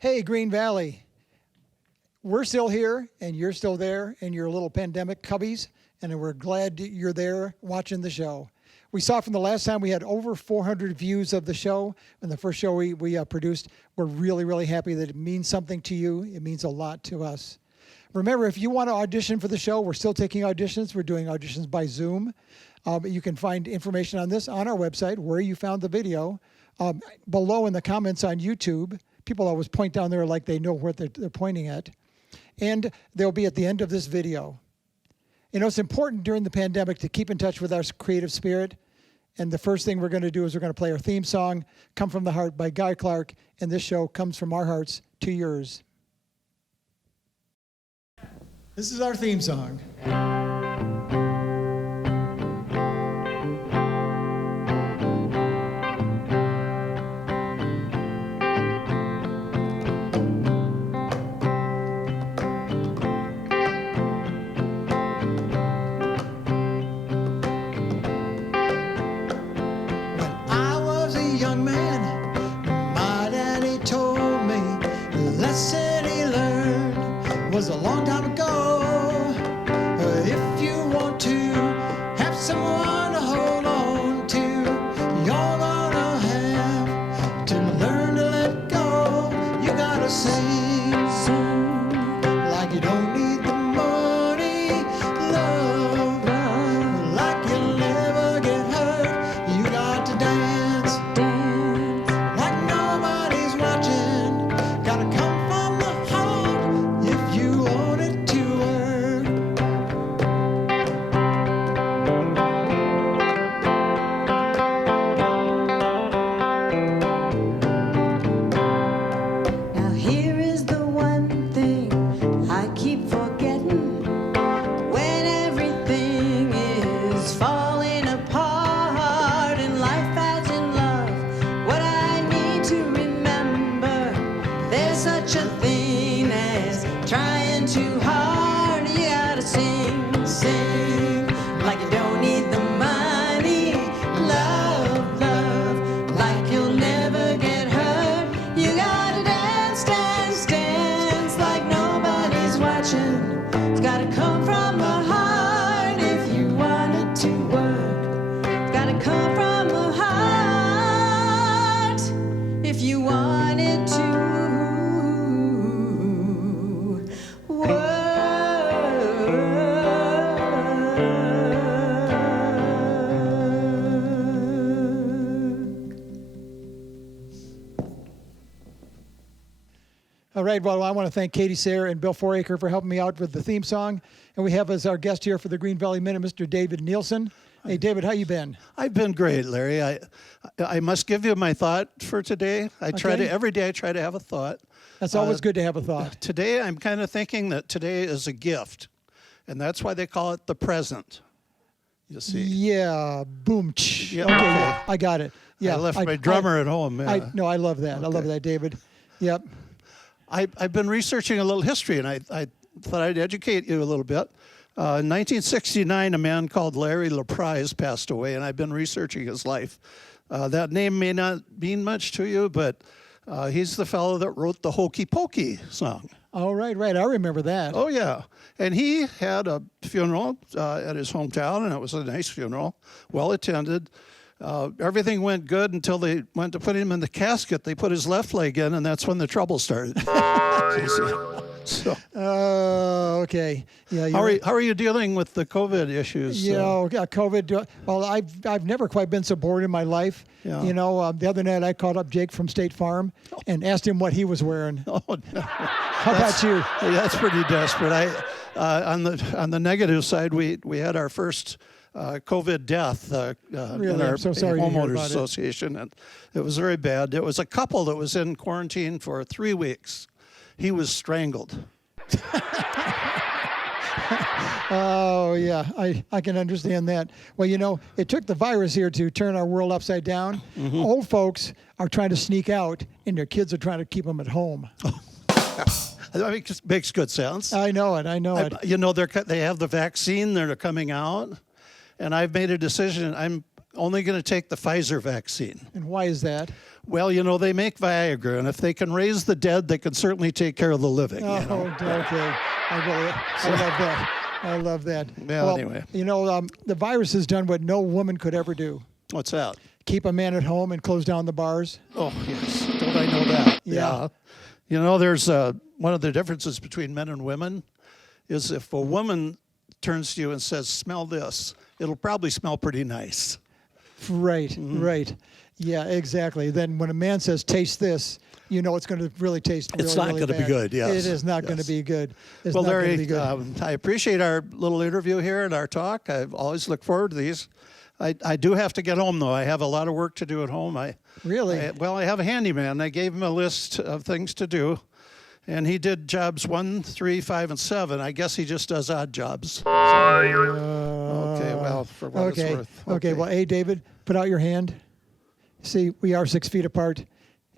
Hey, Green Valley. We're still here, and you're still there in your little pandemic cubbies, and we're glad you're there watching the show. We saw from the last time we had over 400 views of the show, and the first show we produced. We're really, really happy that it means something to you. It means a lot to us. Remember, if you want to audition for the show, we're still taking auditions. We're doing auditions by Zoom. You can find information on this on our website, where you found the video. Below in the comments on YouTube, people always point down there like they know what they're pointing at. And they'll be at the end of this video. You know, it's important during the pandemic to keep in touch with our creative spirit. And the first thing we're going to do is we're going to play our theme song, Come From the Heart by Guy Clark. And this show comes from our hearts to yours. This is our theme song. Was a long time ago. If you want to have someone to hold on to, you're gonna have to learn to let go. You gotta sing like you don't need the money, love like you'll never get hurt. You got to dance like nobody's watching. Gotta come from the heart if you want it to work. Now here is the one thing I keep forgetting. When everything is falling apart in life as in love, what I need to remember, there's such a thing as trying too hard. You gotta sing like you don't need the money, love like you'll never get hurt. You gotta dance like nobody's watching. It's gotta come from the heart if you want it to work. It's gotta come from the heart if you want it to All right, well, I want to thank Katie Sayre and Bill Foraker for helping me out with the theme song. And we have as our guest here for the Green Valley Minute, Mr. David Nielsen. Hey, David, how you been? I've been great, Larry. I must give you my thought for today. Every day I try to have a thought. That's always good to have a thought. Today I'm kind of thinking that today is a gift, and that's why they call it the present. You see? Yeah, boom. Yeah, Okay, okay. yeah, I got it. Yeah, I left my drummer at home. Yeah. I love that. Okay. I love that, David. Yep. I've been researching a little history, and I thought I'd educate you a little bit. In 1969, a man called Larry LaPrise passed away, and I've been researching his life. That name may not mean much to you, but he's the fellow that wrote the Hokey Pokey song. Oh, right. I remember that. Oh, yeah. And he had a funeral at his hometown, and it was a nice funeral, well attended. Everything went good until they went to put him in the casket. They put his left leg in, and that's when the trouble started. So, okay. Yeah. how are you dealing with the COVID issues? COVID. Well, I've never quite been so bored in my life. Yeah. You know, the other night I called up Jake from State Farm and asked him what he was wearing. Oh, no. How about you? That's pretty desperate. On the negative side, we had our first COVID death Really? in our I'm so sorry to hear homeowners about it. association, and it was very bad. It was a couple that was in quarantine for 3 weeks. He was strangled. Oh, yeah, I can understand that. Well, you know, it took the virus here to turn our world upside down. Old folks are trying to sneak out, and their kids are trying to keep them at home. I mean, it makes good sense. I know it. I know it. You know, they have the vaccine. They're coming out. And I've made a decision. I'm only going to take the Pfizer vaccine. And why is that? Well, you know, they make Viagra, and if they can raise the dead, they can certainly take care of the living. Oh, You know? okay. I love that. I love that. Well, anyway. You know, the virus has done what no woman could ever do. What's that? Keep a man at home and close down the bars. Oh, yes. Don't I know that? Yeah. You know, there's one of the differences between men and women is if a woman turns to you and says, smell this, it'll probably smell pretty nice. Right, right. Yeah, exactly. Then when a man says, taste this, you know it's going to really taste really, It's not really going to be bad. good, yes. It is not going to Yes. be good. It's Well, not going to Larry, be good. I appreciate our little interview here and our talk. I always look forward to these. I do have to get home, though. I have a lot of work to do at home. Really? I have a handyman. I gave him a list of things to do, and he did jobs 1, 3, 5, and 7. I guess he just does odd jobs. Okay, well, for what okay. it's worth. Okay, well, hey, David, put out your hand. See, we are 6 feet apart.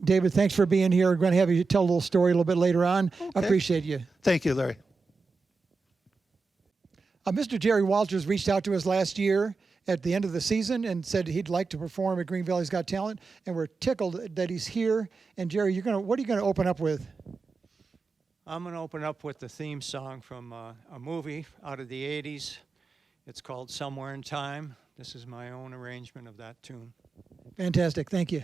David, thanks for being here. We're going to have you tell a little story a little bit later on. I Okay. appreciate you. Thank you, Larry. Mr. Jerry Walters reached out to us last year at the end of the season and said he'd like to perform at Green Valley's Got Talent, and we're tickled that he's here. And Jerry, what are you going to open up with? I'm going to open up with the theme song from a movie out of the 80s. It's called Somewhere in Time. This is my own arrangement of that tune. Fantastic. Thank you.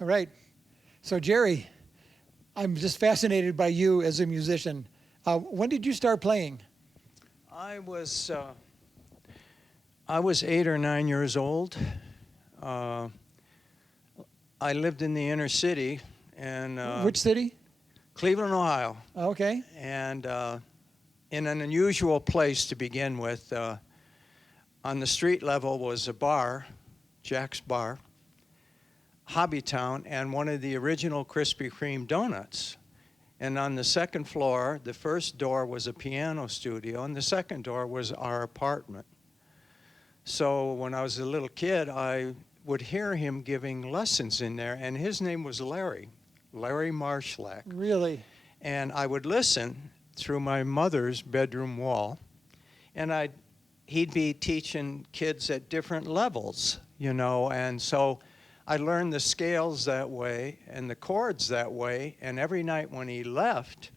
All right. So, Jerry, I'm just fascinated by you as a musician. When did you start playing? I was 8 or 9 years old. I lived in the inner city and Which city? Cleveland, Ohio, Okay. and in an unusual place to begin with. On the street level was a bar, Jack's Bar, Hobby Town, and one of the original Krispy Kreme donuts. And on the second floor, the first door was a piano studio, and the second door was our apartment. So when I was a little kid, I would hear him giving lessons in there, and his name was Larry Marshlack. Really? And I would listen through my mother's bedroom wall, and he'd be teaching kids at different levels, you know, and so I learned the scales that way and the chords that way, and every night when he left,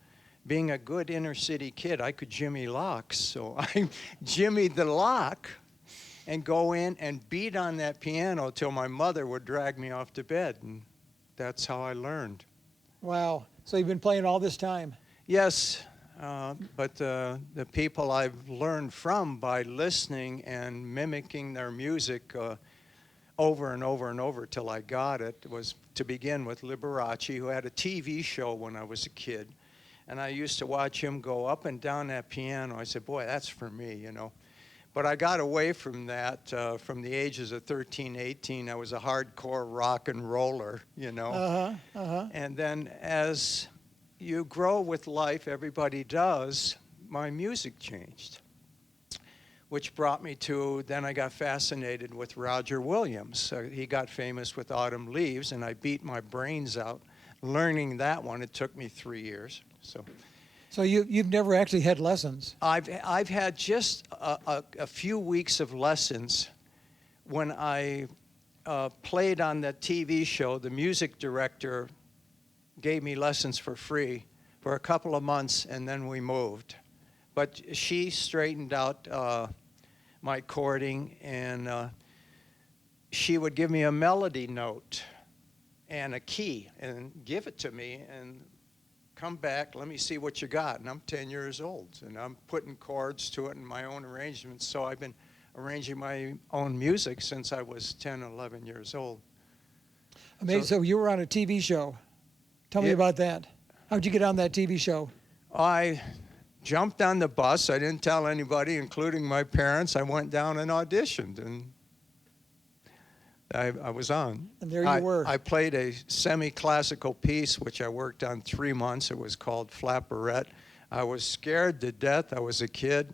being a good inner city kid, I could jimmy locks, so I jimmied the lock and go in and beat on that piano till my mother would drag me off to bed, and that's how I learned. Wow. So you've been playing all this time. Yes, but the people I've learned from by listening and mimicking their music over and over and over till I got it was, to begin with, Liberace, who had a TV show when I was a kid. And I used to watch him go up and down that piano. I said, boy, that's for me, you know. But I got away from that from the ages of 13, 18. I was a hardcore rock and roller, you know. And then as you grow with life, everybody does, my music changed, which brought me to, then I got fascinated with Roger Williams. He got famous with Autumn Leaves, and I beat my brains out learning that one. It took me 3 years. So you've never actually had lessons? I've had just a few weeks of lessons. When I played on that TV show, the music director gave me lessons for free for a couple of months, and then we moved. But she straightened out my chording, and she would give me a melody note and a key and give it to me and come back, let me see what you got. And I'm 10 years old, and I'm putting chords to it in my own arrangements. So I've been arranging my own music since I was 10, 11 years old. Amazing. So you were on a TV show. Tell me about that. How'd you get on that TV show? I jumped on the bus. I didn't tell anybody, including my parents. I went down and auditioned, and I was on. And there you were. I played a semi-classical piece, which I worked on 3 months. It was called Flapperette. I was scared to death. I was a kid.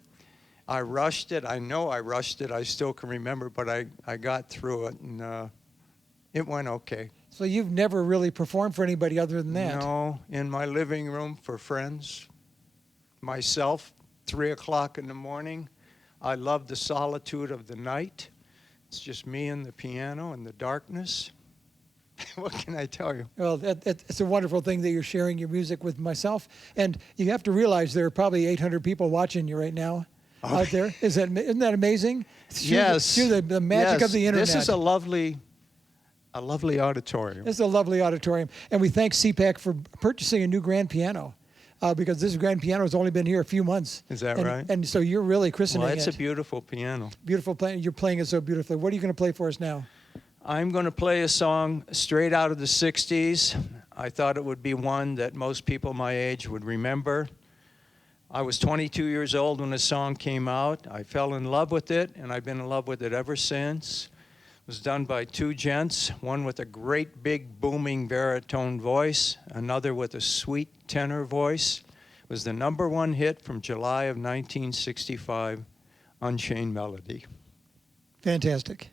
I rushed it. I know I rushed it. I still can remember, but I got through it, and it went okay. So you've never really performed for anybody other than that? No, in my living room for friends, myself, 3 o'clock in the morning. I love the solitude of the night. It's just me and the piano and the darkness. What can I tell you? Well, it's a wonderful thing that you're sharing your music with myself. And you have to realize there are probably 800 people watching you right now out there. Isn't that amazing? Yes. Through the magic of the internet. This is a lovely auditorium. This is a lovely auditorium. And we thank CPAC for purchasing a new grand piano. Because this grand piano has only been here a few months. Is that right? And so you're really christening it. Well, it's a beautiful piano. Beautiful playing. You're playing it so beautifully. What are you going to play for us now? I'm going to play a song straight out of the 60s. I thought it would be one that most people my age would remember. I was 22 years old when the song came out. I fell in love with it, and I've been in love with it ever since. It was done by two gents, one with a great big booming baritone voice, another with a sweet tenor voice. It was the #1 hit from July of 1965, Unchained Melody. Fantastic.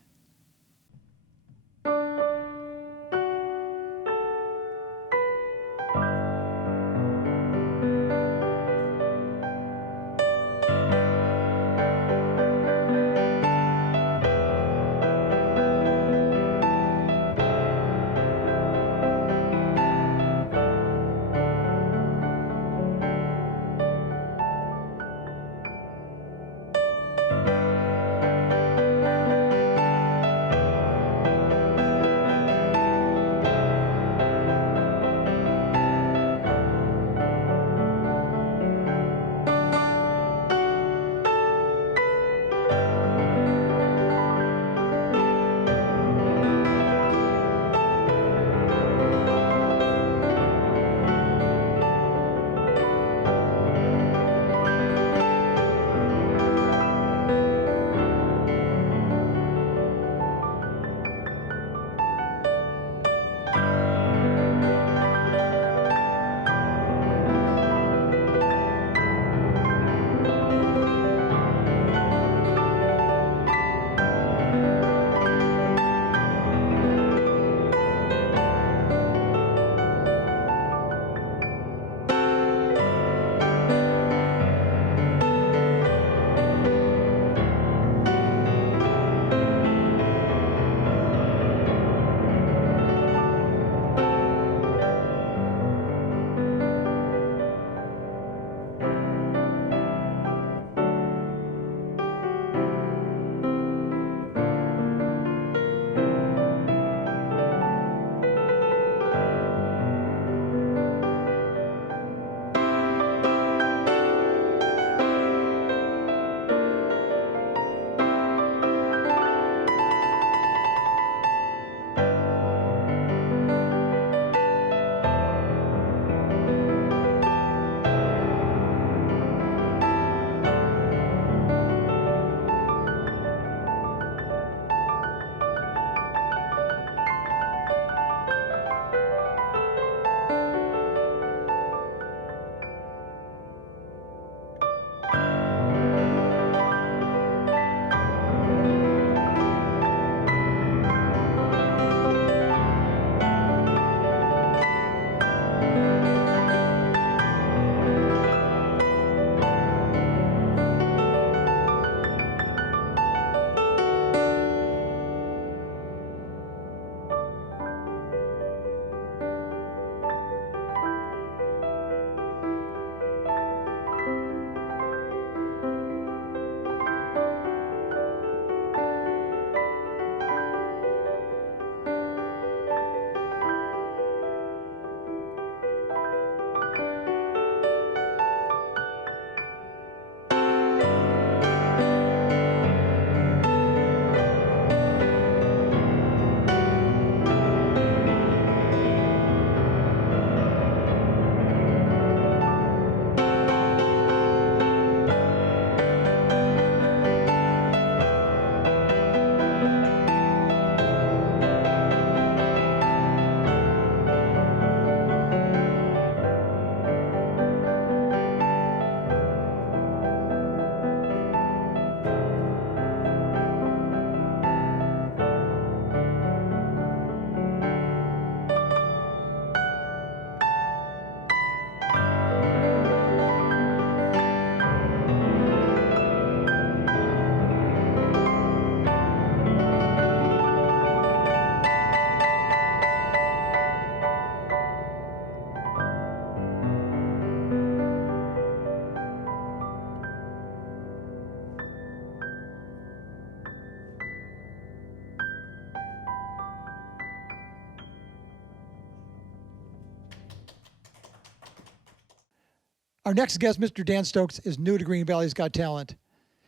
Our next guest, Mr. Dan Stokes, is new to Green Valley's Got Talent.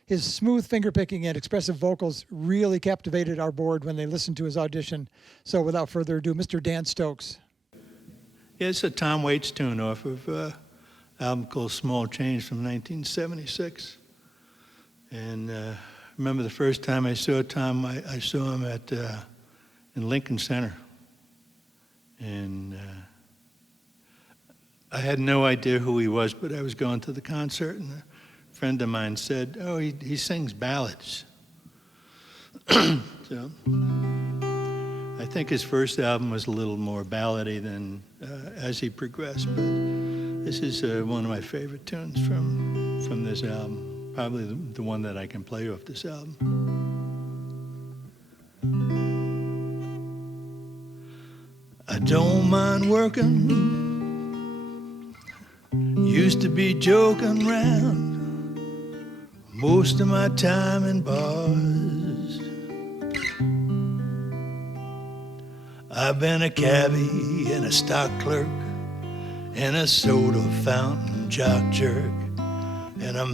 His smooth fingerpicking and expressive vocals really captivated our board when they listened to his audition. So without further ado, Mr. Dan Stokes. Yeah, it's a Tom Waits tune off of an album called Small Change from 1976. And remember the first time I saw Tom, I saw him in Lincoln Center. And I had no idea who he was, but I was going to the concert, and a friend of mine said, "Oh, he sings ballads." So I think his first album was a little more ballady than as he progressed, but this is one of my favorite tunes from this album, probably the one that I can play off this album. I don't mind working. Used to be joking around most of my time in bars. I've been a cabbie and a stock clerk and a soda fountain jock jerk and a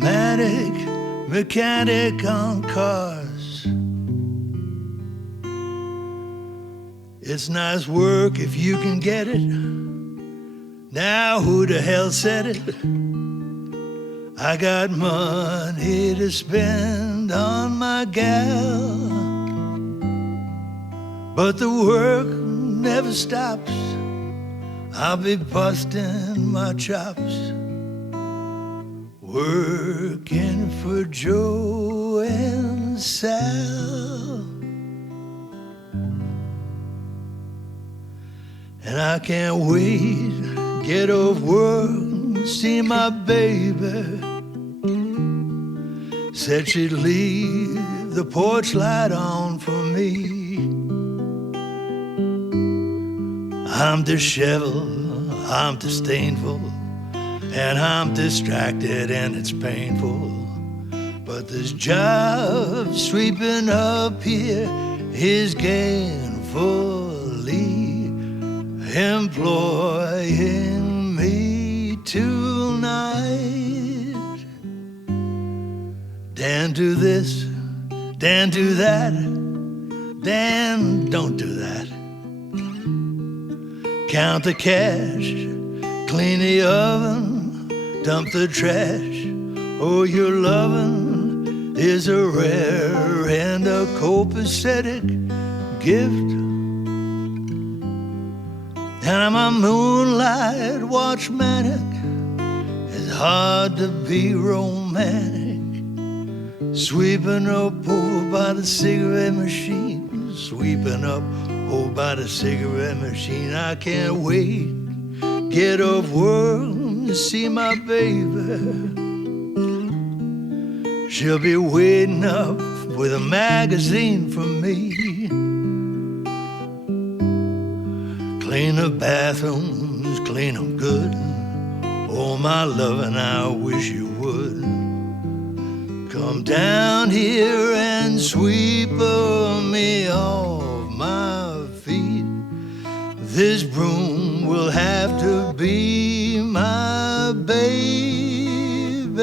mechanic on cars. It's nice work if you can get it. Now who the hell said it? I got money to spend on my gal, but the work never stops. I'll be busting my chops, working for Joe and Sal. And I can't wait, get off work, see my baby. Said she'd leave the porch light on for me. I'm disheveled, I'm disdainful, and I'm distracted and it's painful. But this job sweeping up here is gainfully employing me tonight. Dan, do this, Dan, do that, Dan, don't do that. Count the cash, clean the oven, dump the trash. Oh, your lovin' is a rare and a copacetic gift. And I'm a moonlight watchmanic. It's hard to be romantic. Sweeping up over by the cigarette machine. Sweeping up over by the cigarette machine. I can't wait. Get off work to see my baby. She'll be waiting up with a magazine for me. Clean the bathrooms, clean them good. Oh, my lovin', I wish you would. Come down here and sweep me off my feet. This broom will have to be my baby.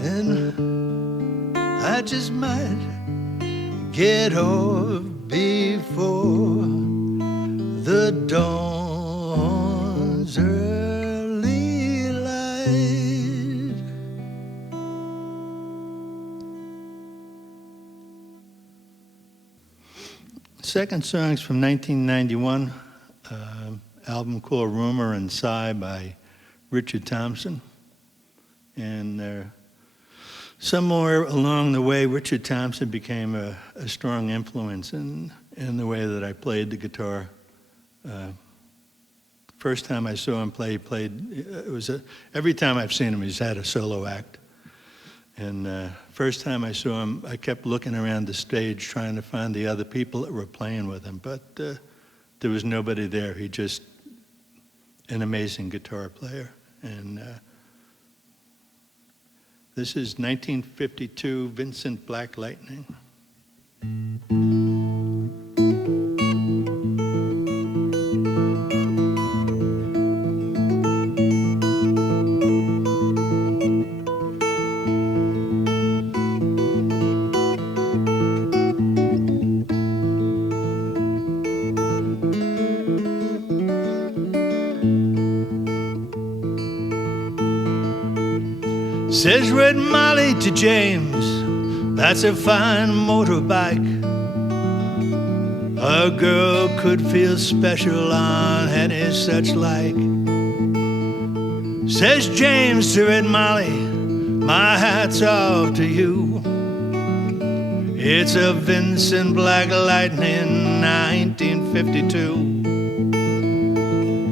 And I just might get off before the dawn's early light. Second song's from 1991, album called Rumor and Sigh by Richard Thompson. And somewhere along the way, Richard Thompson became a strong influence in the way that I played the guitar. First time I saw him play, he played, every time I've seen him, he's had a solo act. And first time I saw him, I kept looking around the stage trying to find the other people that were playing with him, but there was nobody there. He just, an amazing guitar player. And this is 1952 Vincent Black Lightning. Says Red Molly to James, that's a fine motorbike. A girl could feel special on any such like. Says James to Red Molly, my hat's off to you. It's a Vincent Black Lightning 1952.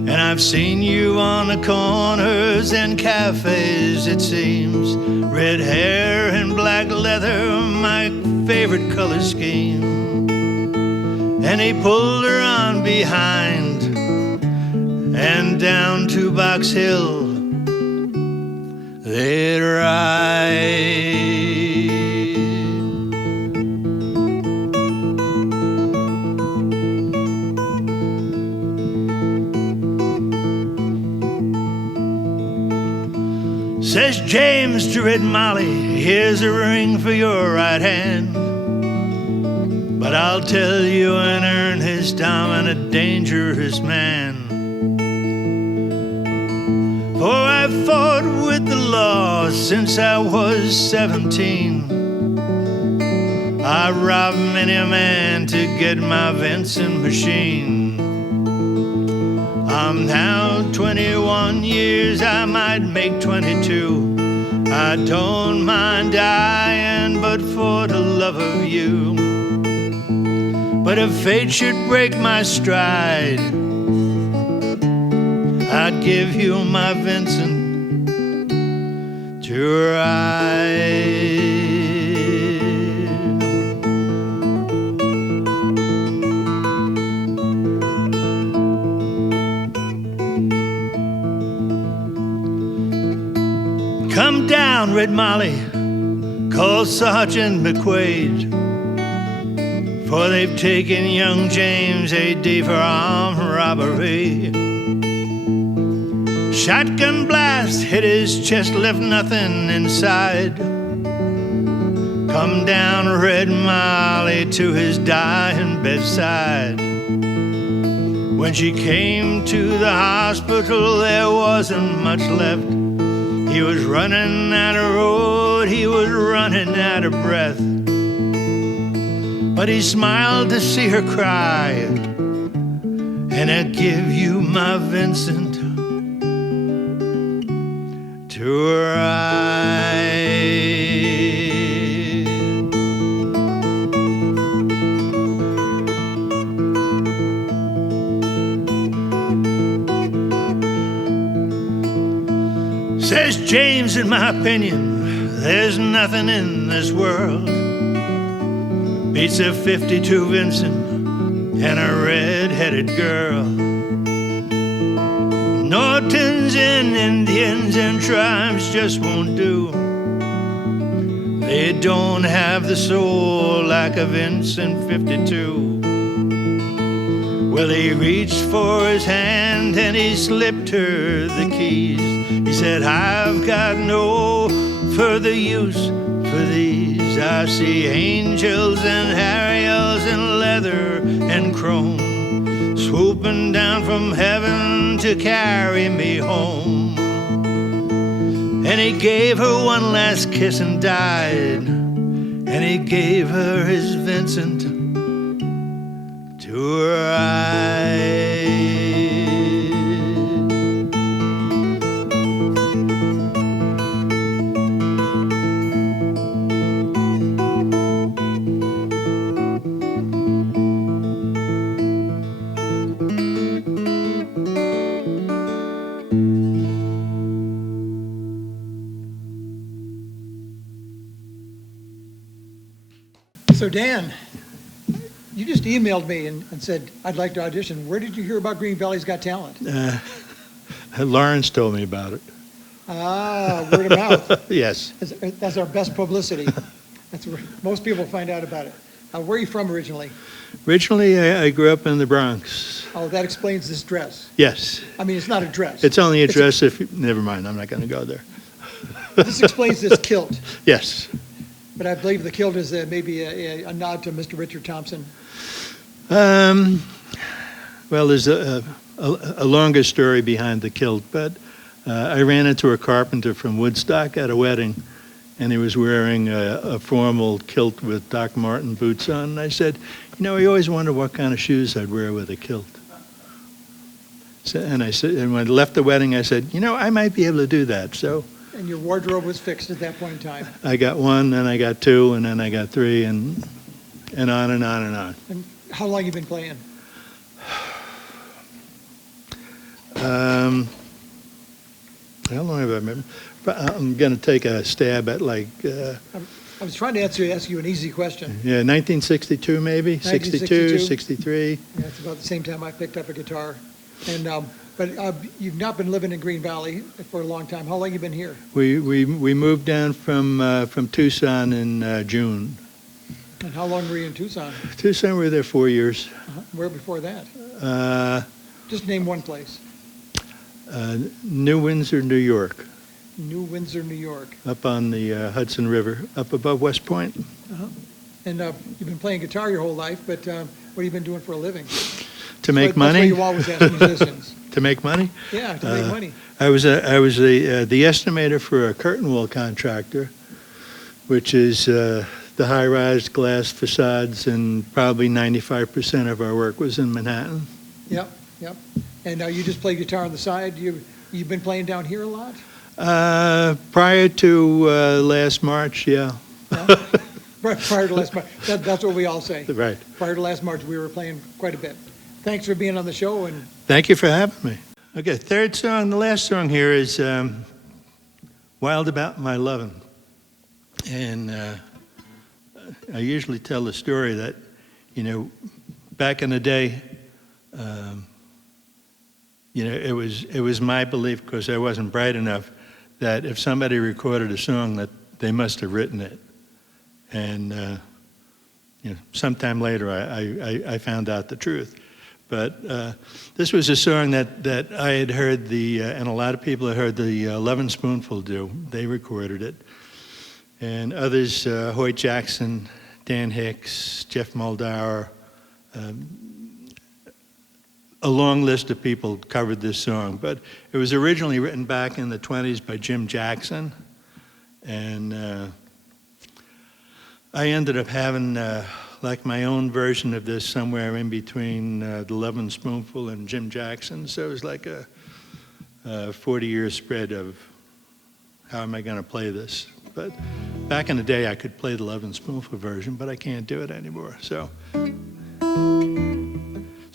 And I've seen you on the corners and cafes, it seems. Red hair and black leather, my favorite color scheme. And he pulled her on behind and down to Box Hill they'd ride. Says James to Red Molly, here's a ring for your right hand. But I'll tell you in earnest, I'm a dangerous man. For I've fought with the law since I was 17. I robbed many a man to get my Vincent machine. I'm now 21 years, I might make 22. I don't mind dying, but for the love of you. But if fate should break my stride, I'd give you my Vincent to ride. Come down, Red Molly, call Sergeant McQuaid. For they've taken young James A.D. for armed robbery. Shotgun blast hit his chest, left nothing inside. Come down, Red Molly, to his dying bedside. When she came to the hospital, there wasn't much left. He was running out of road, he was running out of breath. But he smiled to see her cry, and I'd give you my Vincent to ride. Says James, in my opinion, there's nothing in this world beats a 52 Vincent and a red-headed girl. Nortons and Indians and tribes just won't do. They don't have the soul like a Vincent 52. Well, he reached for his hand and he slipped her the keys. He said, I've got no further use for these. I see angels and Ariels in leather and chrome, swooping down from heaven to carry me home. And he gave her one last kiss and died, and he gave her his Vincent to ride. So Dan, you just emailed me and said, I'd like to audition. Where did you hear about Green Valley's Got Talent? Lawrence told me about it. Ah, word of mouth. Yes. That's our best publicity. That's where most people find out about it. Where are you from originally? Originally, I grew up in the Bronx. Oh, that explains this dress. Yes. I mean, it's not a dress. It's only a dress if, never mind, I'm not going to go there. This explains this kilt. Yes. But I believe the kilt is maybe a nod to Mr. Richard Thompson. Well, there's a longer story behind the kilt, but I ran into a carpenter from Woodstock at a wedding, and he was wearing a formal kilt with Doc Marten boots on. And I said, you know, I always wonder what kind of shoes I'd wear with a kilt. So, and when I left the wedding, I said, you know, I might be able to do that. So. And your wardrobe was fixed at that point in time. I got one, then I got two, and then I got three, and on and on and on. And how long you been playing? How long have I been? I'm going to take a stab at like. I was trying to ask you an easy question. Yeah, 1962 maybe, 62, 63. Yeah, it's about the same time I picked up a guitar. And but you've not been living in Green Valley for a long time. How long have you been here? We moved down from Tucson in June. And how long were you in Tucson? Tucson, we were there 4 years. Where before that? Just name one place. New Windsor, New York. New Windsor, New York. Up on the Hudson River, up above West Point. And you've been playing guitar your whole life, but what have you been doing for a living? To make That's what money. you always ask musicians. To make money. Yeah, to make money. I was the estimator for a curtain wall contractor, which is the high-rise glass facades, and probably 95% of our work was in Manhattan. Yep. And you just play guitar on the side. You've been playing down here a lot. Prior to last March, yeah. Prior to last March. That's what we all say. Right. Prior to last March, we were playing quite a bit. Thanks for being on the show. And thank you for having me. Okay, third song. The last song here is "Wild About My Lovin'," and I usually tell the story that, you know, back in the day, you know, it was my belief, because I wasn't bright enough, that if somebody recorded a song, that they must have written it. And you know, sometime later, I found out the truth. But this was a song that I had heard and a lot of people had heard the Lovin' Spoonful do. They recorded it, and others, Hoyt Jackson, Dan Hicks, Jeff Muldaur. A long list of people covered this song, but it was originally written back in the 20s by Jim Jackson, and I ended up having like my own version of this somewhere in between the Lovin' Spoonful and Jim Jackson. So it was like a 40-year spread of how am I going to play this. But back in the day, I could play the Lovin' Spoonful version, but I can't do it anymore. So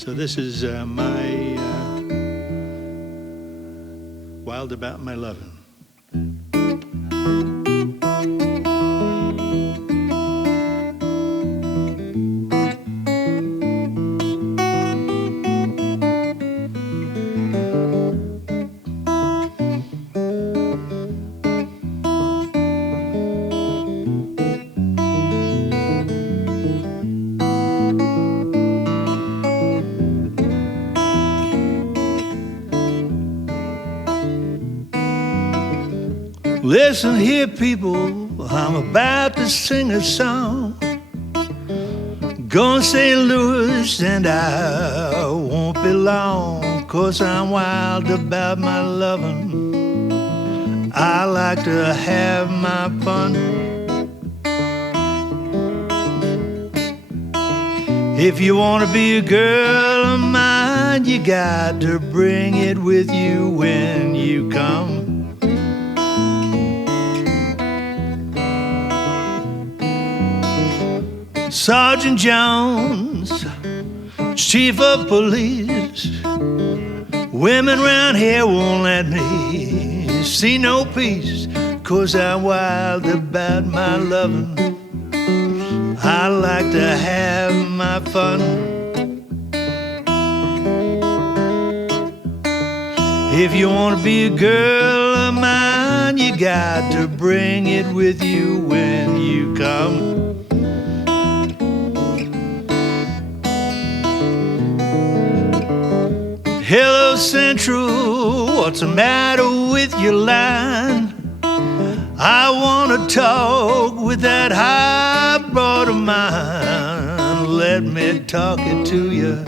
this is my Wild About My Lovin'. Listen here, people, I'm about to sing a song. Going to St. Louis and I won't be long, 'cause I'm wild about my lovin'. I like to have my fun. If you want to be a girl of mine, you got to bring it with you when you come. Sergeant Jones, chief of police, women round here won't let me see no peace, 'cause I'm wild about my lovin'. I like to have my fun. If you want to be a girl of mine, you got to bring it with you when you come. Hello Central, what's the matter with your line? I want to talk with that high broad of mine. Let me talk it to you.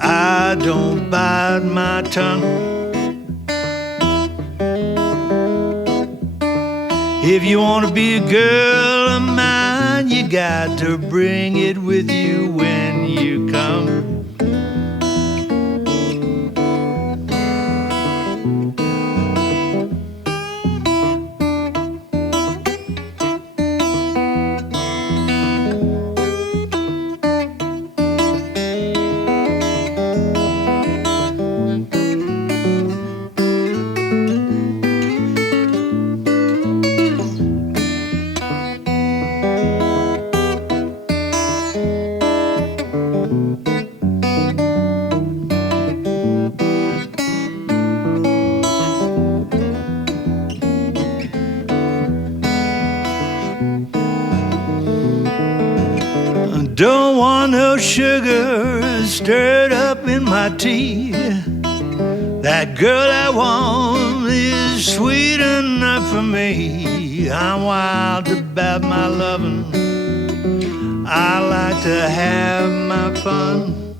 I don't bite my tongue. If you want to be a girl of mine, you got to bring it with you when you come. Don't want no sugar stirred up in my tea. That girl I want is sweet enough for me. I'm wild about my loving. I like to have my fun.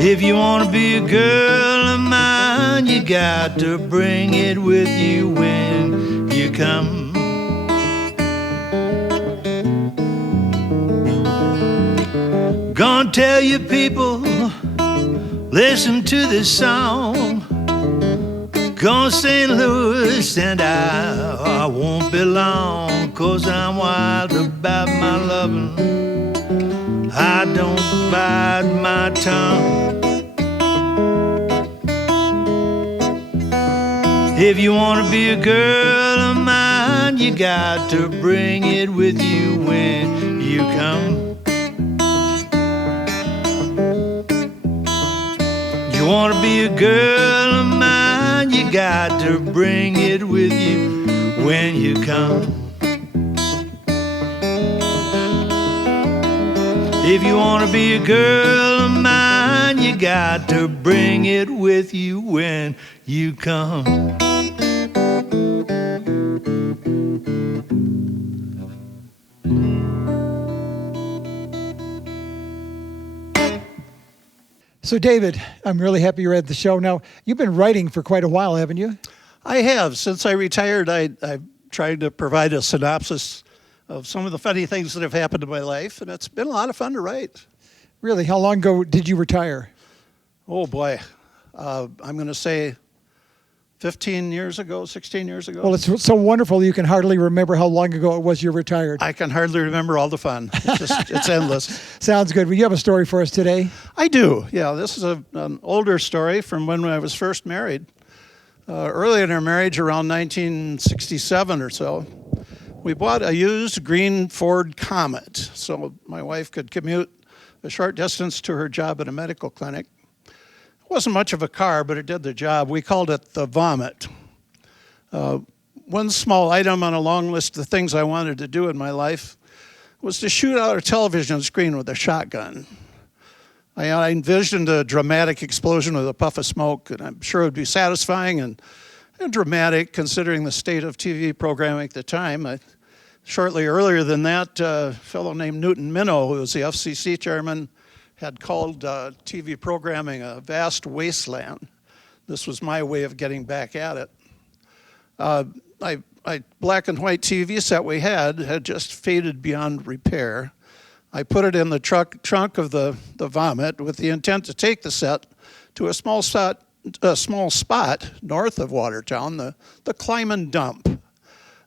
If you want to be a girl of mine, you got to bring it with you when you come. Gonna tell you people, listen to this song. Gonna St. Louis and I won't be long, 'cause I'm wild about my loving. I don't bite my tongue. If you want to be a girl of mine, you got to bring it with you when you come. You want to be a girl of mine, you got to bring it with you when you come. If you want to be a girl of mine, you got to bring it with you when you come. So, David, I'm really happy you're at the show. Now, you've been writing for quite a while, haven't you? I have. Since I retired, I've tried to provide a synopsis of some of the funny things that have happened in my life, and it's been a lot of fun to write. Really? How long ago did you retire? Oh, boy. I'm going to say 15 years ago, 16 years ago. Well, it's so wonderful you can hardly remember how long ago it was you retired. I can hardly remember all the fun. It's endless. Sounds good. Well, you have a story for us today? I do. Yeah, this is an older story from when I was first married. Early in our marriage, around 1967 or so, we bought a used green Ford Comet so my wife could commute a short distance to her job at a medical clinic. It wasn't much of a car, but it did the job. We called it the Vomit. One small item on a long list of things I wanted to do in my life was to shoot out a television screen with a shotgun. I envisioned a dramatic explosion with a puff of smoke, and I'm sure it would be satisfying and dramatic considering the state of TV programming at the time. Shortly earlier than that, a fellow named Newton Minow, who was the FCC chairman, had called TV programming a vast wasteland. This was my way of getting back at it. My black and white TV set we had just faded beyond repair. I put it in the trunk of the Vomit with the intent to take the set to a small spot north of Watertown, the Kleiman dump.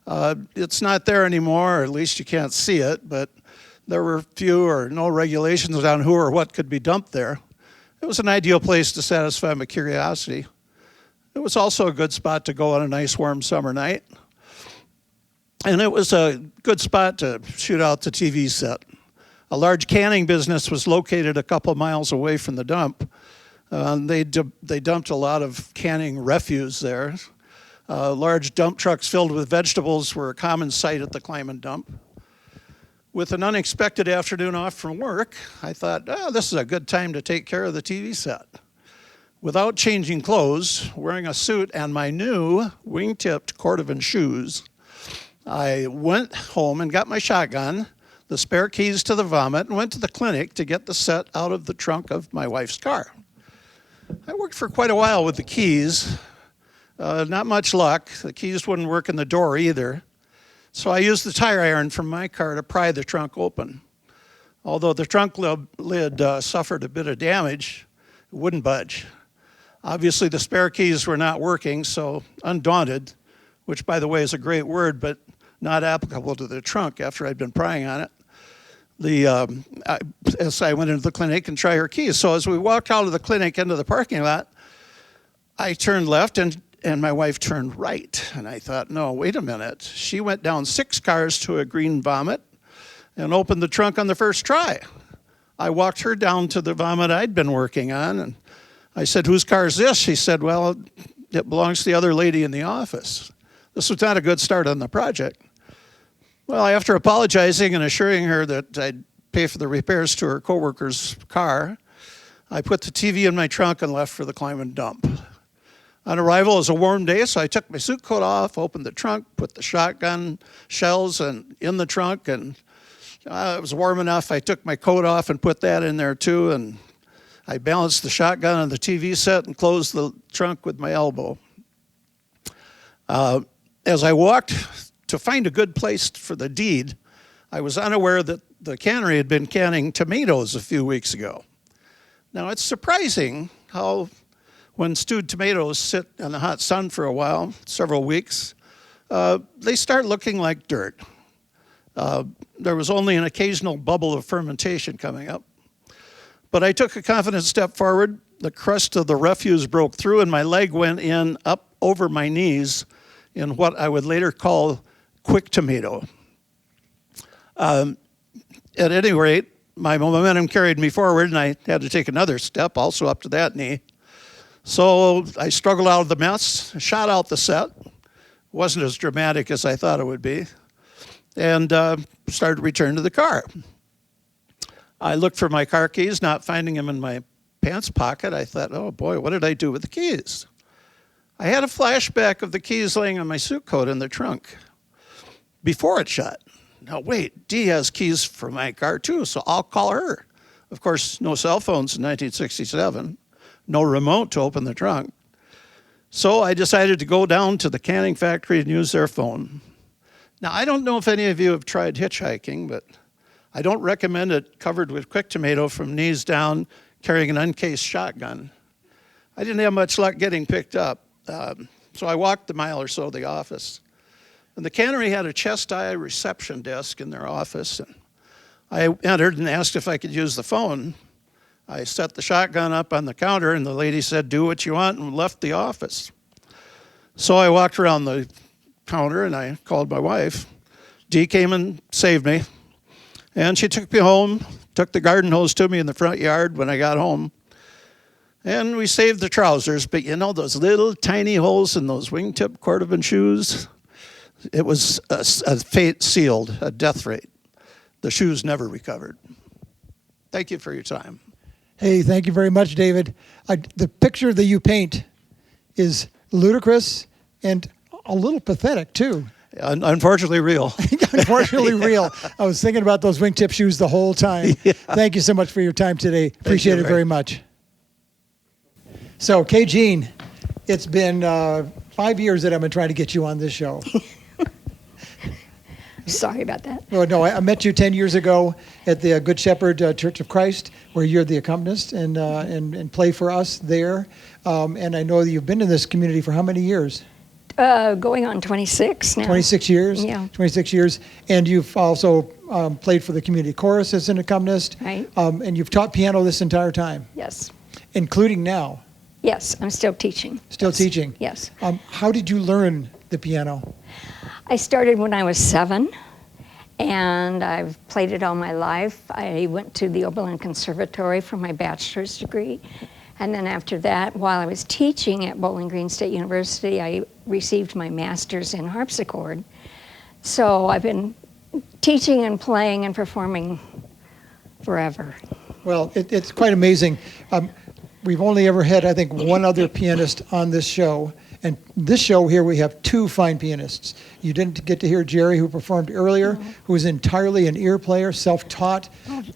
It's not there anymore, or at least you can't see it, but there were few or no regulations on who or what could be dumped there. It was an ideal place to satisfy my curiosity. It was also a good spot to go on a nice warm summer night. And it was a good spot to shoot out the TV set. A large canning business was located a couple miles away from the dump. They dumped a lot of canning refuse there. Large dump trucks filled with vegetables were a common sight at the Kleiman dump. With an unexpected afternoon off from work, I thought, this is a good time to take care of the TV set. Without changing clothes, wearing a suit and my new wing-tipped Cordovan shoes, I went home and got my shotgun, the spare keys to the Vomit, and went to the clinic to get the set out of the trunk of my wife's car. I worked for quite a while with the keys. Not much luck. The keys wouldn't work in the door either. So I used the tire iron from my car to pry the trunk open. Although the trunk lid suffered a bit of damage, it wouldn't budge. Obviously, the spare keys were not working, so undaunted, which, by the way, is a great word, but not applicable to the trunk after I'd been prying on it. As I went into the clinic and tried her keys. So as we walked out of the clinic into the parking lot, I turned left and my wife turned right. And I thought, no, wait a minute. She went down 6 cars to a green Vomit and opened the trunk on the first try. I walked her down to the Vomit I'd been working on, and I said, whose car is this? She said, well, it belongs to the other lady in the office. This was not a good start on the project. Well, after apologizing and assuring her that I'd pay for the repairs to her coworker's car, I put the TV in my trunk and left for the climb and dump. On arrival, it was a warm day, so I took my suit coat off, opened the trunk, put the shotgun shells in the trunk, and it was warm enough. I took my coat off and put that in there too, and I balanced the shotgun on the TV set and closed the trunk with my elbow. As I walked to find a good place for the deed, I was unaware that the cannery had been canning tomatoes a few weeks ago. Now, it's surprising how when stewed tomatoes sit in the hot sun for a while, several weeks, they start looking like dirt. There was only an occasional bubble of fermentation coming up. But I took a confident step forward. The crust of the refuse broke through, and my leg went in up over my knees in what I would later call quick tomato. At any rate, my momentum carried me forward, and I had to take another step, also up to that knee. So I struggled out of the mess, shot out the set. Wasn't as dramatic as I thought it would be, and started to return to the car. I looked for my car keys, not finding them in my pants pocket. I thought, oh boy, what did I do with the keys? I had a flashback of the keys laying on my suit coat in the trunk before it shut. Now wait, Dee has keys for my car too, so I'll call her. Of course, no cell phones in 1967, no remote to open the trunk. So I decided to go down to the canning factory and use their phone. Now, I don't know if any of you have tried hitchhiking, but I don't recommend it covered with quick tomato from knees down, carrying an uncased shotgun. I didn't have much luck getting picked up, so I walked the mile or so to the office. And the cannery had a chest-high reception desk in their office, and I entered and asked if I could use the phone. I set the shotgun up on the counter, and the lady said, do what you want, and left the office. So I walked around the counter, and I called my wife. Dee came and saved me. And she took me home, took the garden hose to me in the front yard when I got home. And we saved the trousers, but you know those little tiny holes in those wingtip Cordovan shoes? It was a fate sealed, a death rate. The shoes never recovered. Thank you for your time. Hey, thank you very much, David. The picture that you paint is ludicrous and a little pathetic, too. Unfortunately real. Unfortunately real. I was thinking about those wingtip shoes the whole time. Yeah. Thank you so much for your time today. Appreciate it very much. So, Kay Jean, it's been 5 years that I've been trying to get you on this show. Sorry about that. Well, no, I met you 10 years ago at the Good Shepherd Church of Christ, where you're the accompanist and play for us there. And I know that you've been in this community for how many years? Going on 26 now. 26 years? Yeah. 26 years. And you've also played for the community chorus as an accompanist. Right. And you've taught piano this entire time. Yes. Including now. Yes, I'm still teaching. Still yes. teaching? Yes. How did you learn the piano? I started when I was 7, and I've played it all my life. I went to the Oberlin Conservatory for my bachelor's degree. And then after that, while I was teaching at Bowling Green State University, I received my master's in harpsichord. So I've been teaching and playing and performing forever. Well, it's quite amazing. We've only ever had, I think, one other pianist on this show, And this show here, we have two fine pianists. You didn't get to hear Jerry, who performed earlier, who was entirely an ear player, self-taught,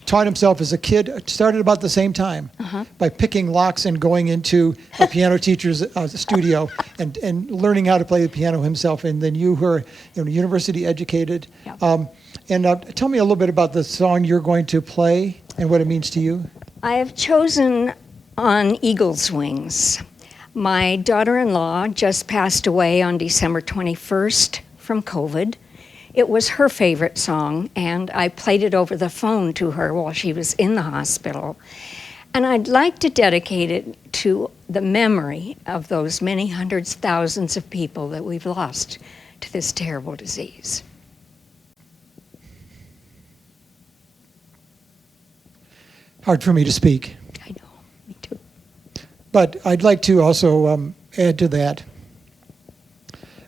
taught himself as a kid, started about the same time by picking locks and going into a piano teacher's studio and learning how to play the piano himself. And then you who are university educated. Yep. Tell me a little bit about the song you're going to play and what it means to you. I have chosen On Eagle's Wings. My daughter-in-law just passed away on December 21st from COVID. It was her favorite song, and I played it over the phone to her while she was in the hospital. And I'd like to dedicate it to the memory of those many hundreds, thousands of people that we've lost to this terrible disease. Hard for me to speak. I know, me too. But I'd like to also add to that,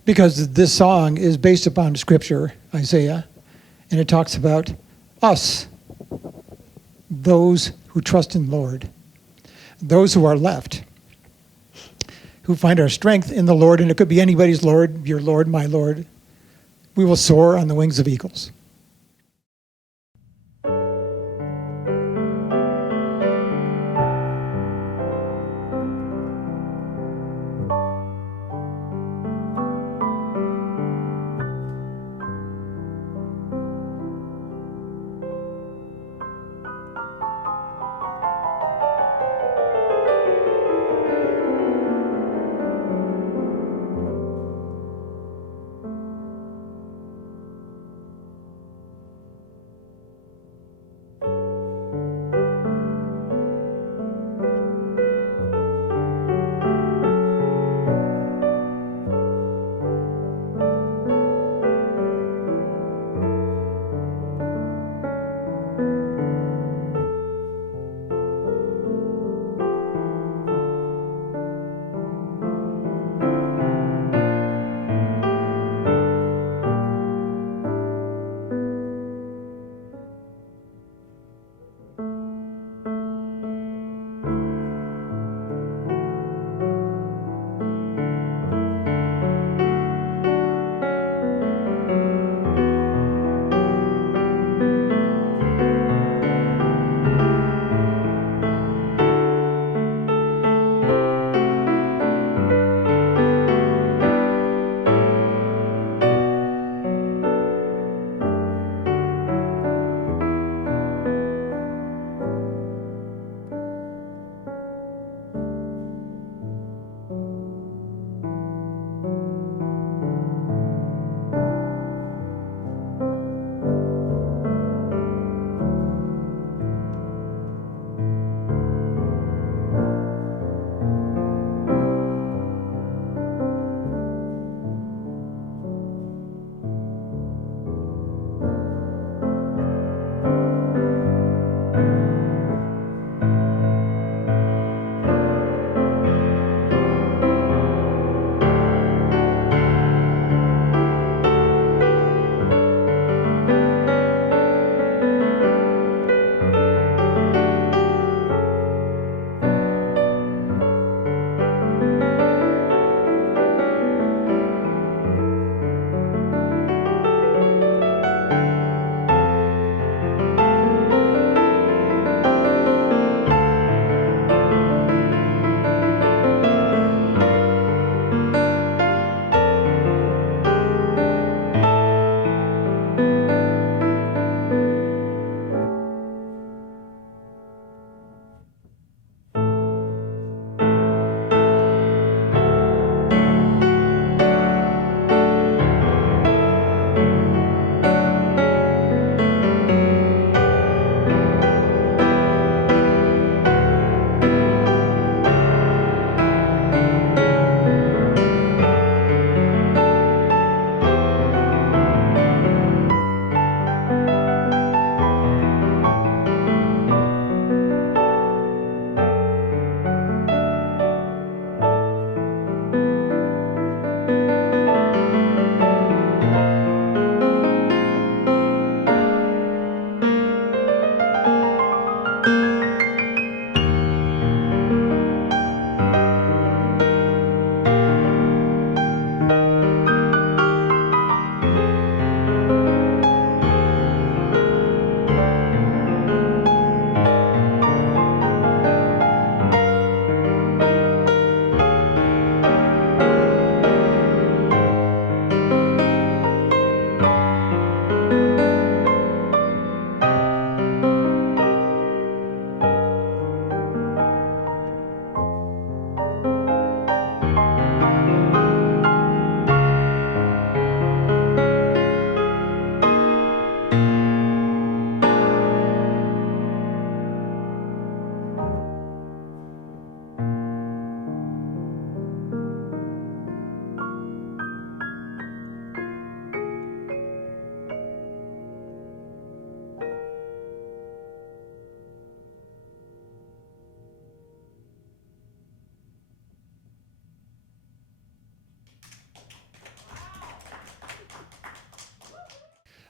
because this song is based upon Scripture, Isaiah, and it talks about us, those who trust in the Lord, those who are left, who find our strength in the Lord, and it could be anybody's Lord, your Lord, my Lord. We will soar on the wings of eagles.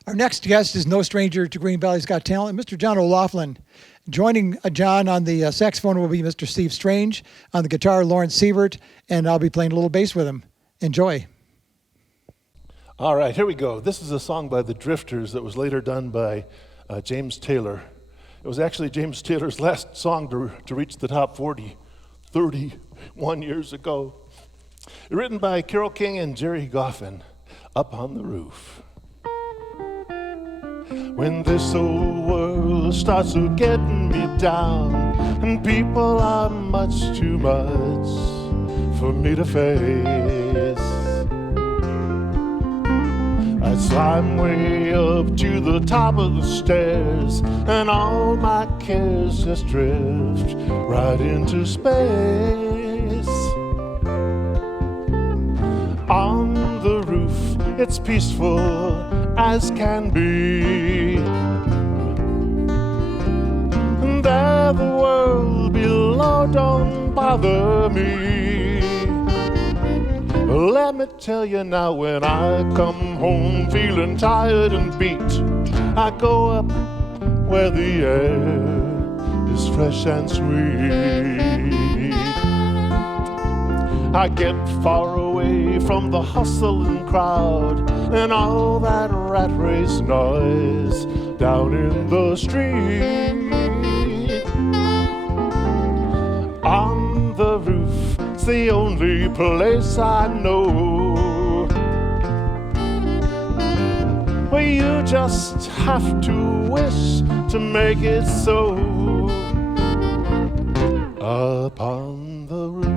Our next guest is no stranger to Green Valley's Got Talent, Mr. John O'Laughlin. Joining John on the saxophone will be Mr. Steve Strange, on the guitar, Lawrence Sievert, and I'll be playing a little bass with him. Enjoy. All right, here we go. This is a song by the Drifters that was later done by James Taylor. It was actually James Taylor's last song to reach the top 40 31 years ago. Written by Carole King and Jerry Goffin, Up on the Roof. When this old world starts to getting me down, and people are much too much for me to face, I climb way up to the top of the stairs, and all my cares just drift right into space. On the roof, it's peaceful as can be, and there the world below don't bother me. Let me tell you now, when I come home feeling tired and beat, I go up where the air is fresh and sweet. I get far away from the hustling crowd and all that rat race noise down in the street. On the roof, it's the only place I know where you just have to wish to make it so. Up on the roof.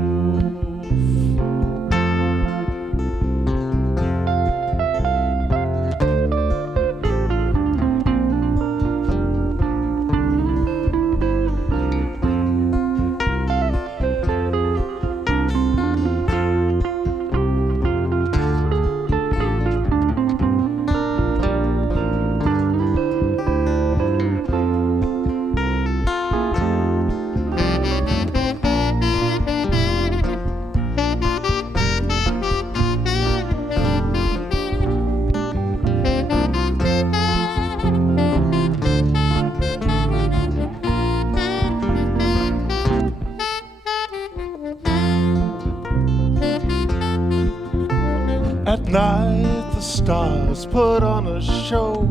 At night the stars put on a show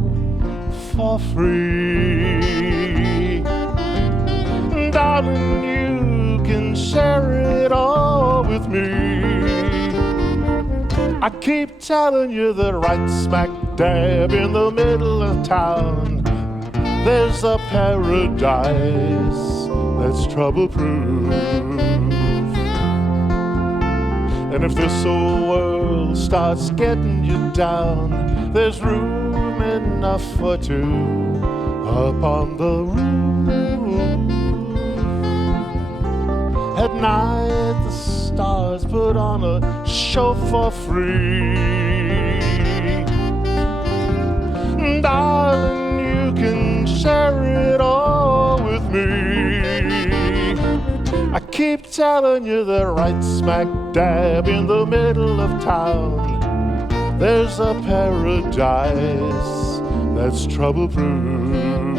for free. Darling, you can share it all with me. I keep telling you that right smack dab in the middle of town, there's a paradise that's trouble-proof. And if this old world starts getting you down, there's room enough for two up on the roof. At night the stars put on a show for free. Darling, you can share it all with me. I keep telling you that right smack dab in the middle of town, there's a paradise that's trouble-proof.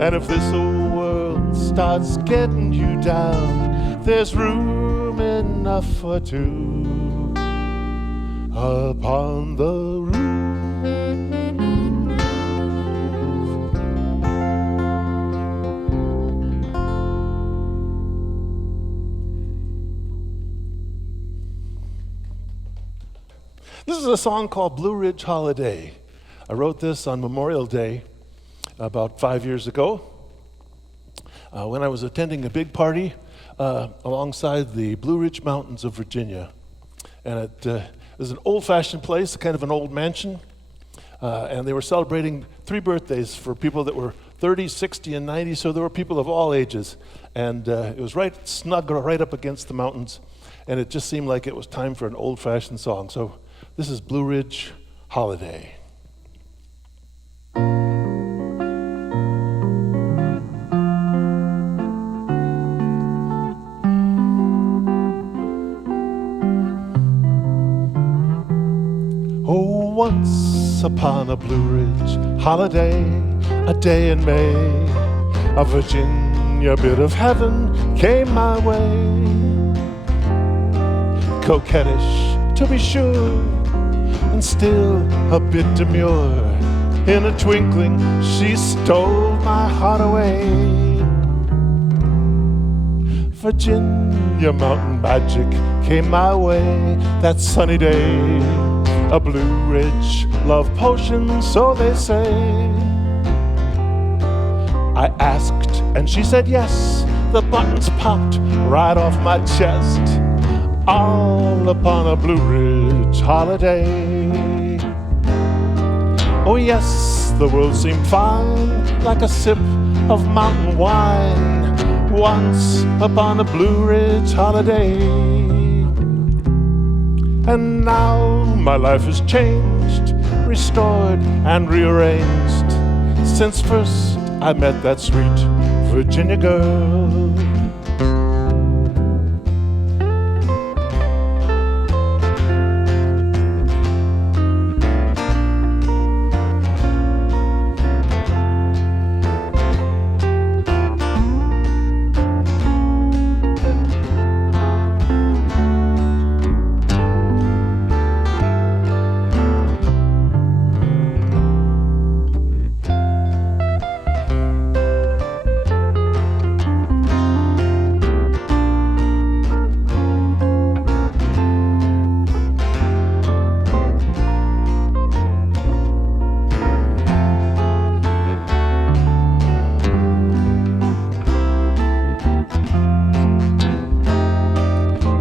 And if this old world starts getting you down, there's room enough for two upon the roof. This is a song called Blue Ridge Holiday. I wrote this on Memorial Day about 5 years ago when I was attending a big party alongside the Blue Ridge Mountains of Virginia. And it was an old-fashioned place, kind of an old mansion, and they were celebrating 3 birthdays for people that were 30, 60, and 90, so there were people of all ages. And it was right snug, right up against the mountains, and it just seemed like it was time for an old-fashioned song. So this is Blue Ridge Holiday. Oh, Once upon a Blue Ridge holiday, a day in May, a Virginia bit of heaven came my way. Coquettish, to be sure, and still a bit demure. In a twinkling, she stole my heart away. Virginia mountain magic came my way that sunny day. A Blue Ridge love potion, so they say. I asked and she said yes. The buttons popped right off my chest. All upon a Blue Ridge holiday. Oh yes, the world seemed fine, like a sip of mountain wine. Once upon a Blue Ridge holiday. And now my life has changed, restored and rearranged, since first I met that sweet Virginia girl.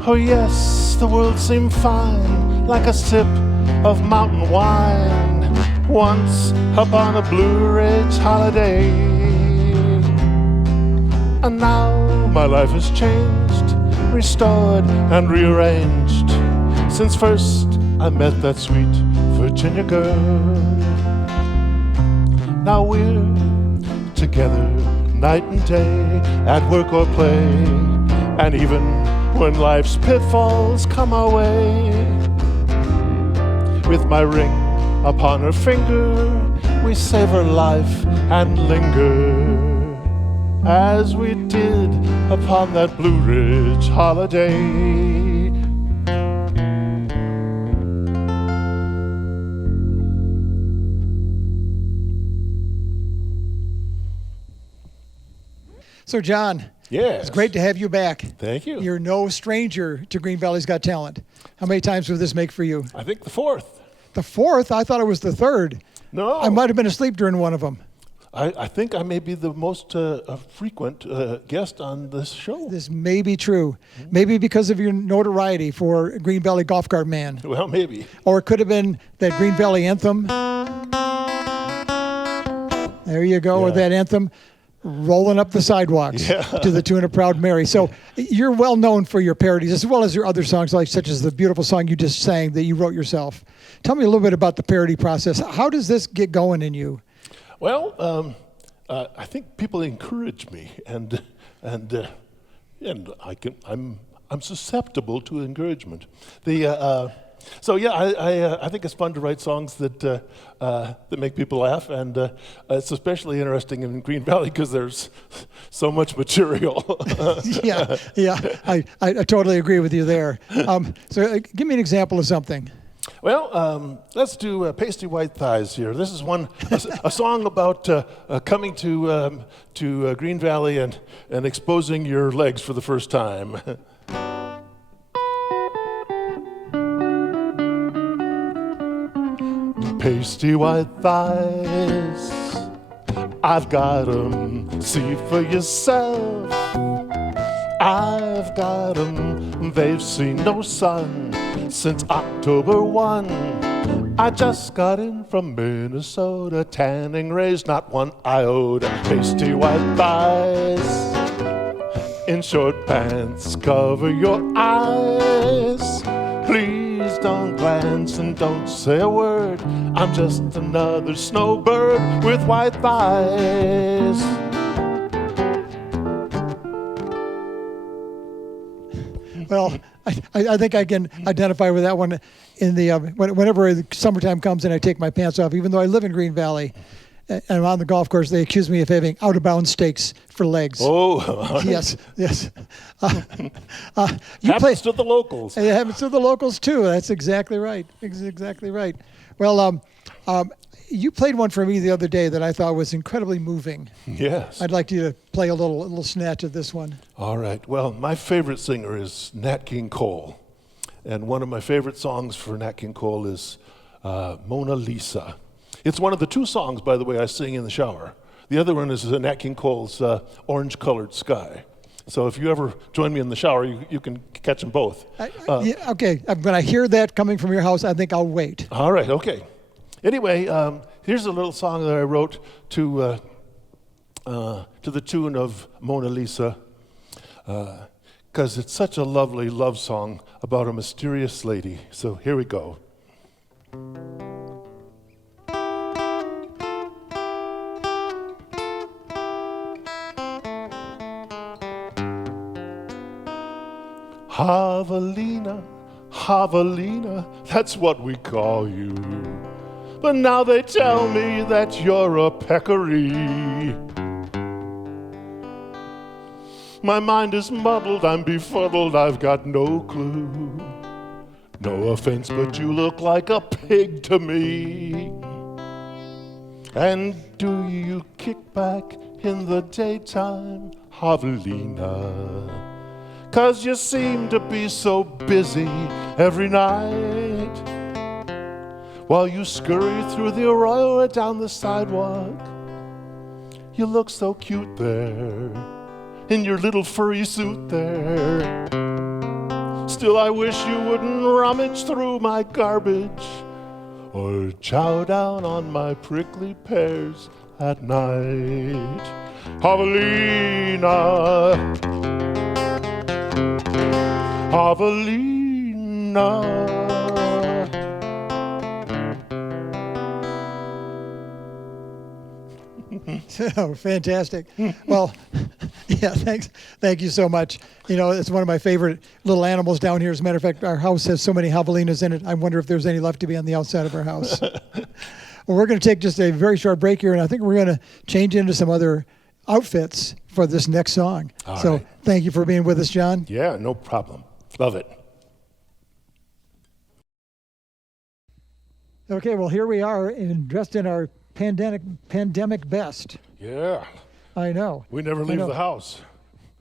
Oh yes, the world seemed fine, like a sip of mountain wine. Once upon a Blue Ridge holiday. And now my life has changed, restored and rearranged, since first I met that sweet Virginia girl. Now we're together night and day, at work or play, and even when life's pitfalls come our way. With my ring upon her finger, we savor life and linger, as we did upon that Blue Ridge holiday. So, John, Yes. it's great to have you back. Thank you. You're no stranger to Green Valley's Got Talent. How many times would this make for you? I think the fourth. The fourth? I thought it was the third. No. I might have been asleep during one of them. I think I may be the most frequent guest on this show. This may be true. Maybe because of your notoriety for Green Valley Golf Cart Man. Well, maybe. Or it could have been that Green Valley anthem. There you go, or Yeah. that anthem, rolling up the sidewalks Yeah. to the tune of Proud Mary. So you're well known for your parodies, as well as your other songs, like such as the beautiful song you just sang that you wrote yourself. Tell me a little bit about the parody process. How does this get going in you? Well, I think people encourage me, and I'm susceptible to encouragement. I think it's fun to write songs that make people laugh, and it's especially interesting in Green Valley because there's so much material. yeah, I totally agree with you there. Give me an example of something. Well, let's do Pasty White Thighs here. This is a song about coming to Green Valley and exposing your legs for the first time. Pasty white thighs, I've got 'em, see for yourself. I've got 'em, they've seen no sun since October 1. I just got in from Minnesota, tanning rays, not one iota. Pasty white thighs, in short pants, cover your eyes. Please don't glance and don't say a word. I'm just another snowbird with white thighs. Well, I think I can identify with that one. In the whenever the summertime comes and I take my pants off, even though I live in Green Valley, and I'm on the golf course, they accuse me of having out of bounds stakes for legs. Oh, Yes. happens to the locals. It happens to the locals too. That's exactly right. Exactly right. Well, you played one for me the other day that I thought was incredibly moving. Yes. I'd like you to play a little snatch of this one. All right. Well, my favorite singer is Nat King Cole. And one of my favorite songs for Nat King Cole is Mona Lisa. It's one of the two songs, by the way, I sing in the shower. The other one is Nat King Cole's Orange Colored Sky. So if you ever join me in the shower, you can catch them both. Yeah, okay, when I hear that coming from your house, I think I'll wait. All right, okay. Anyway, here's a little song that I wrote to the tune of Mona Lisa, because it's such a lovely love song about a mysterious lady. So here we go. Javelina, Javelina, that's what we call you. But now they tell me that you're a peccary. My mind is muddled, I'm befuddled, I've got no clue. No offense, but you look like a pig to me. And do you kick back in the daytime, Javelina? 'Cause you seem to be so busy every night, while you scurry through the arroyo or down the sidewalk. You look so cute there, in your little furry suit there. Still, I wish you wouldn't rummage through my garbage or chow down on my prickly pears at night. Javelina, Javelina. Oh, fantastic. Well, yeah, thanks. Thank you so much. You know, it's one of my favorite little animals down here. As a matter of fact, our house has so many javelinas in it, I wonder if there's any left to be on the outside of our house. Well, we're going to take just a very short break here, and I think we're going to change into some other outfits for this next song. All so right. Thank you for being with us, John. Yeah, no problem. Love it. Okay, well, here we are dressed in our pandemic best. Yeah. I know. We never I leave know. the house.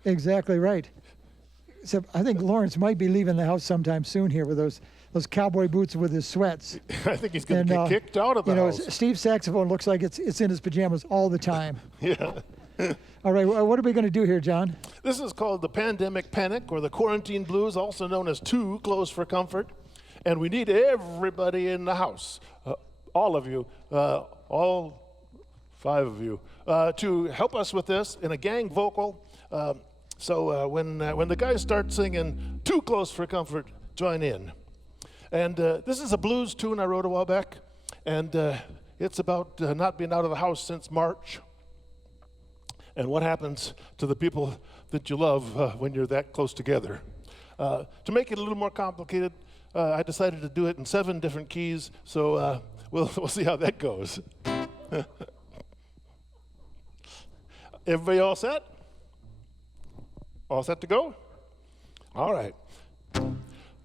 Exactly right. Except I think Lawrence might be leaving the house sometime soon here with those cowboy boots with his sweats. I think he's going to get kicked out of the house. Steve's saxophone looks like it's in his pajamas all the time. Yeah. All right, what are we going to do here, John? This is called the Pandemic Panic, or the Quarantine Blues, also known as Too Close for Comfort. And we need everybody in the house, all of you, all 5 of you, to help us with this in a gang vocal. So when the guys start singing Too Close for Comfort, join in. And this is a blues tune I wrote a while back, and it's about not being out of the house since March, and what happens to the people that you love when you're that close together. To make it a little more complicated, I decided to do it in 7 different keys, so we'll see how that goes. Everybody all set? All set to go? All right.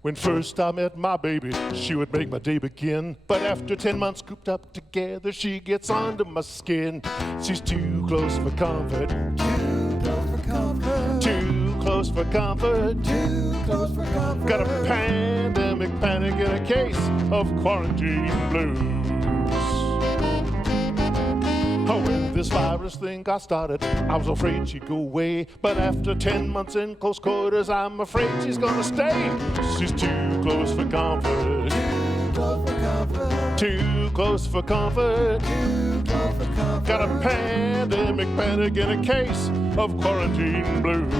When first I met my baby, she would make my day begin. But after 10 months cooped up together, she gets under my skin. She's too close for comfort. Too close for comfort. Too close for comfort. Too close for comfort. Got a pandemic panic in a case of quarantine blues. Oh, when this virus thing got started, I was afraid she'd go away. But after 10 months in close quarters, I'm afraid she's gonna stay. She's too close for comfort. Too close for comfort. Too close for comfort. Too close for comfort. Got a pandemic panic in a case of quarantine blues.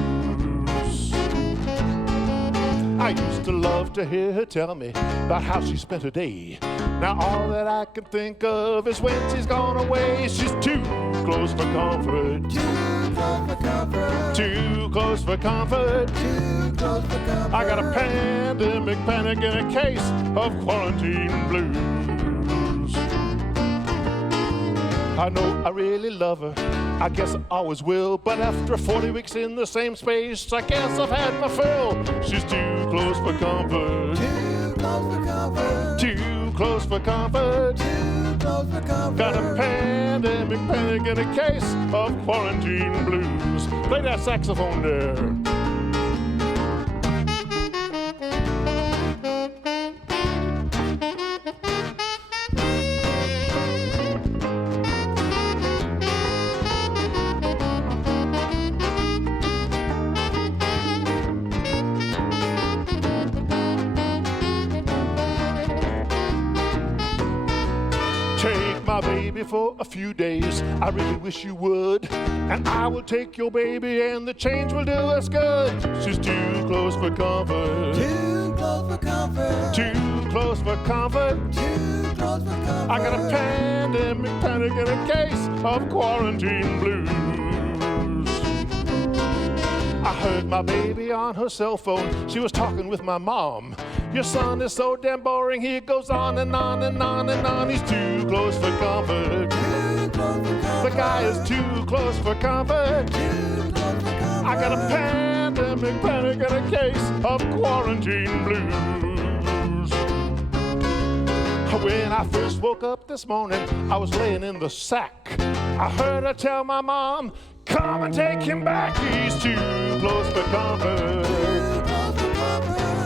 I used to love to hear her tell me about how she spent her day. Now all that I can think of is when she's gone away. She's too close for comfort. Too close for comfort. Too close for comfort. Too close for comfort. I got a pandemic panic and a case of quarantine blues. I know I really love her, I guess I always will, but after 40 weeks in the same space, I guess I've had my fill. She's too close for comfort. Too close for comfort. Too close for comfort. Too close for comfort. Got a pandemic panic and a case of quarantine blues. Play that saxophone there. Take my baby for a few days, I really wish you would. And I will take your baby and the change will do us good. She's too close for comfort. Too close for comfort. Too close for comfort. Too close for comfort. I got a pandemic panic and a case of quarantine blues. I heard my baby on her cell phone. She was talking with my mom. Your son is so damn boring. He goes on and on and on and on. He's too close for comfort. Too close for comfort. The guy is too close for comfort. Too close for comfort. I got a pandemic panic and a case of quarantine blues. When I first woke up this morning, I was laying in the sack. I heard her tell my mom, come and take him back. He's too close for comfort.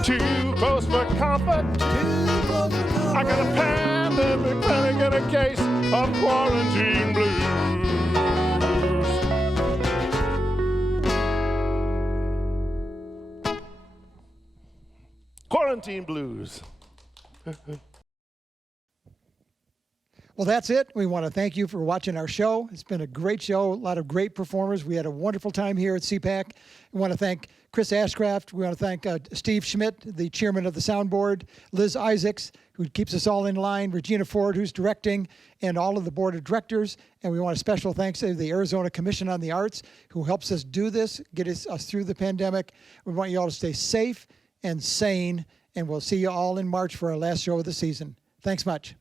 Too close for comfort. Too close for comfort. I got a pandemic panic and a case of quarantine blues. Quarantine blues. Well, that's it. We want to thank you for watching our show. It's been a great show, a lot of great performers. We had a wonderful time here at CPAC. We want to thank Chris Ashcraft. We want to thank Steve Schmidt, the chairman of the soundboard, Liz Isaacs, who keeps us all in line, Regina Ford, who's directing, and all of the board of directors. And we want a special thanks to the Arizona Commission on the Arts, who helps us do this, get us through the pandemic. We want you all to stay safe and sane, and we'll see you all in March for our last show of the season. Thanks much.